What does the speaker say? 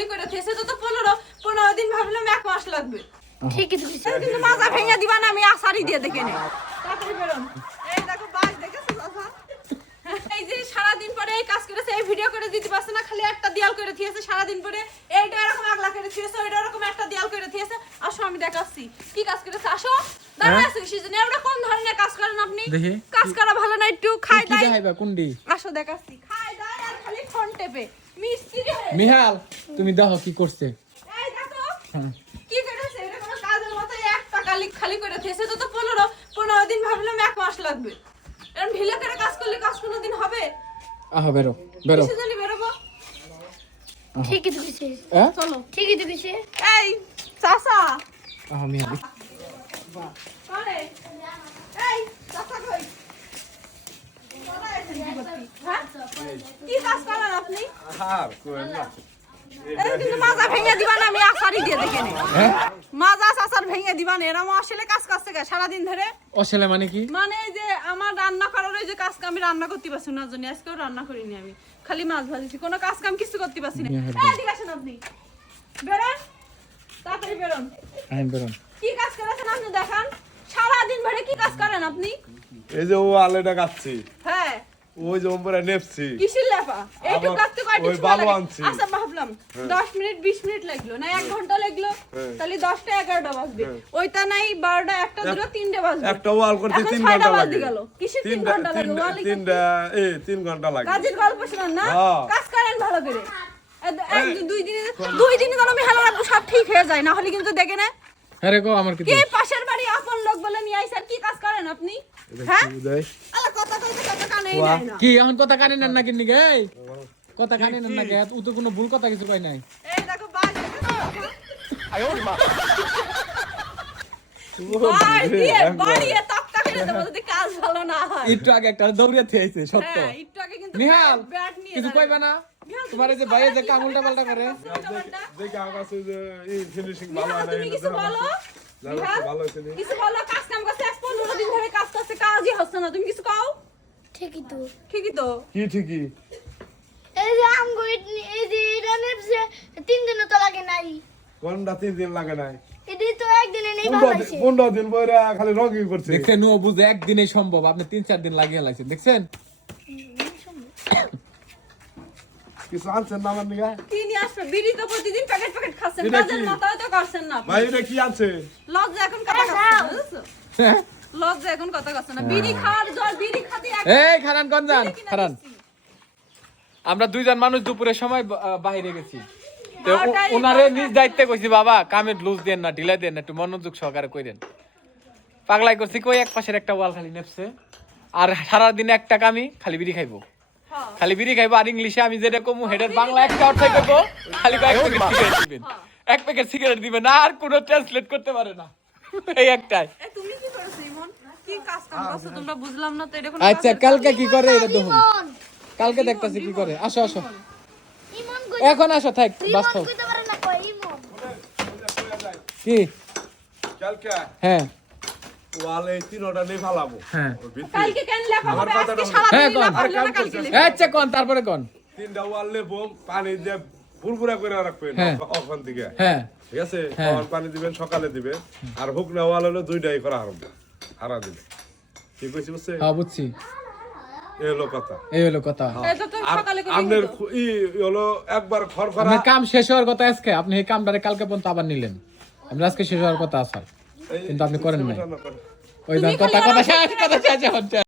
খালি করে থেসে তো তো পনেরো পনেরো দিন ভাবলাম এক মাস লাগবে। ঠিকই তো কিন্তু মাজা ভেঙে দিবা না আমি আসারি দিয়ে দেখে নে তাড়াতাড়ি বেরোন। এই দেখো বাস দেখেছ চাচা? এই যে সারাদিন পরে এই কাজ করেছে এই ভিডিও করে দিতে পারছে না খালি একটা দেয়াল করে দিয়েছে সারাদিন পরে। এইটা এরকম আগলা করে দিয়েছে ওইটা এরকম একটা দেয়াল করে দিয়েছে আসো আমি দেখাচ্ছি। কি কাজ করেছে? আসো। দাঁড়ায় আছো সেজন্য আমরা কোন ধরনের কাজ করেন আপনি? কাজ করা ভালো না একটু খাই দাই কোনডি আসো দেখাচ্ছি। খাই দাই আর খালি ফোন টেপে। হয়ে মিহাল তুমি দেখো কি করছে। হ্যাঁ। কি করেছে এটা কোনো কাজের মতো একটা কালি খালি করে থেসে তো তো পনেরো পনেরো দিন ভাবলাম এক মাস লাগবে। এরকম ঢিলে করে কাজ করলে কাজ কোনো দিন হবে? আহ বেরো বেরো। কিসে জানি বেরোবো? ঠিকই তো। হ্যাঁ চলো। ঠিকই তো। এই চাচা। আহ মিহাল। এই চাচা কই কোথায় আছেন কি করতে? হ্যাঁ? কি কাজ করেন আপনি? আর কোয়েল না। কিন্তু মাজা ভেঙে দিবা না আমি আসারি দিয়ে দেখে নি হ্যাঁ? মাজা চাচার ভেঙে দিবা না এরম আসলে কাজ করছে কে সারাদিন ধরে? মানে কি? মানে যে আমার রান্না করার ওই যে কাজ কাম আমি রান্না করতে পারছি না জন্য আজকেও রান্না করিনি আমি। খালি মাছ ভাজিছি কোনো কাজ কাম কিছু করতে পারছি না। এদিকে আসেন আপনি। বেরোন তাড়াতাড়ি বেরোন। আইন বেরোন। কি কাজ করেছেন আপনি দেখান। সারাদিন ধরে কি কাজ করেন আপনি? এই যে ও আলেটা কাটছি। হ্যাঁ। ওই ওপরে নেপছি কিসের কাটতে কয়টা ওই বালু আনছি। আচ্ছা ভাবলাম দশ মিনিট বিশ মিনিট লাগল না এক ঘণ্টা লাগল? হ্যাঁ। তাহলে দশটা এগারোটা বাজবে। ওইটা নাই বারোটা একটা দুটো তিনটে বাজবে। একটা ওয়াল করতে এখন তিন ছয়টা ঘণ্টা লাগে। গেল। কিসের তিন তিনটা ঘণ্টা লাগে? তিনটা- ওয়ালি এ তিন ঘণ্টা লাগে। কাজের গল্প শোনান না? হ্যাঁ। কাজ করেন ভালো করে। দুই দিনে দুই দিনে আমি হেলা সব ঠিক হয়ে যায় না হলে কিন্তু দেখে না হ্যাঁ রে গো আমার কি কি পাশের বাড়ি আপন লোক বলে নিয়ে আইসার কি কাজ করেন আপনি? হ্যাঁ? কি এখন কথা কানে নেন না কিন্নি গে কথা কানে নেন না গে ও তো কোনো ভুল কথা কিছু কই নাই। এই দেখো কাজ ভালো না হয়। একটু আগে একটা সত্য। হ্যাঁ একটু আগে কিন্তু নিহাল কিছু দাঁড়াবে। কইবা না? নিহাল, তোমার যে ভাই যে কি উল্টা পাল্টা করে? উল্টাপাল্টা? আমার কাছে যে ফিনিশিং ভালো না কিছু বলো? আমার- নিহাল, ভালো হয়েছে নি? কিছু বলো কাজ কাম করছে আজ পনেরো দিন ধরে কাজ করছে কাজই হচ্ছে না তুমি কিছু কও ঠিকই তো। ঠিকই তো কি ঠিকই এই যে আমগো এই যে এটা নেপছে, তিন দিনও তো লাগে নাই। কোনটা তিন দিন লাগে নাই তো একদিনে নেই বানাইছে। দিন- দিন পরে খালি রঙই করছে দেখছেন ও বুঝে একদিনে সম্ভব আপনি তিন চার দিন লাগিয়ে লাইছেন দেখছেন কিছু আনছেন না আমার নিগা কি নিয়ে আসবে বিড়ি তো প্রতিদিন প্যাকেট প্যাকেট খাচ্ছেন কাজের? তো করছেন না ভাই এটা কি আছে লজ্জা এখন বুঝছ? হ্যাঁ? লজ্জা এখন কথা না। বিড়ি খাওয়ার জল বিড়ি খাতে এই খারান কোন যান খারান আমরা দুইজন মানুষ দুপুরের সময় বাইরে গেছি। তো ওনারে নিজ দায়িত্বে কইছি বাবা কামে লুজ দেন না ঢিলা দেন না একটু মনোযোগ সহকারে কইরেন। পাগলাই করছি কই এক পাশের একটা ওয়াল খালি নেপছে। আর সারা দিন একটা কামি খালি বিড়ি খাইবো। হ্যাঁ। খালি বিড়ি খাইবো আর ইংলিশে আমি যেটা কমু হেডের বাংলা একটা অর্থই কইবো খালি দিবেন। এক প্যাকেট সিগারেট দিবেন আর কোনো ট্রান্সলেট করতে পারে না। এই একটাই। এ, তুমি কি কি কাজ কাম করছ তোমরা বুঝলাম না তো এটা আচ্ছা কালকে কি করে? এটা দেখুন। কালকে দেখতাছি কি করে। আসো আসো। এখন আসো থাক বাস্তব কইতে পারে না কয়, ইমন। কি? কালকে? হ্যাঁ। ওয়াল তিনটা নেই ফালাবো। হ্যাঁ। কালকে কেন লেখা হবে? আজকে সারা হ্যাঁ, দিন আচ্ছা কোন তারপরে কোন। তিনটা ওয়াল লেবো পানি দিয়ে ফুরফুরা করে রাখবেন হ্যাঁ। ওখান থেকে হ্যাঁ। ঠিক আছে? হ্যাঁ। পানি দিবেন সকালে দিবেন। আর হুকনা ওয়াল হলো দুইটাই করা হারবে হারা দিবে কি কইছি বুঝছে? হ্যাঁ বুঝছি। এই হলো কথা। এই হলো কথা। করে আপনার ই হলো একবার খড়খড়া আপনার কাম শেষ হওয়ার কথা আজকে? আপনি এই কামটারে কালকে পর্যন্ত আবার নিলেন। আমরা আজকে শেষ হওয়ার কথা আসার কিন্তু আপনি করেন নাই। ওই কথা কথা শেষ কথা শেষ হচ্ছে শেষ।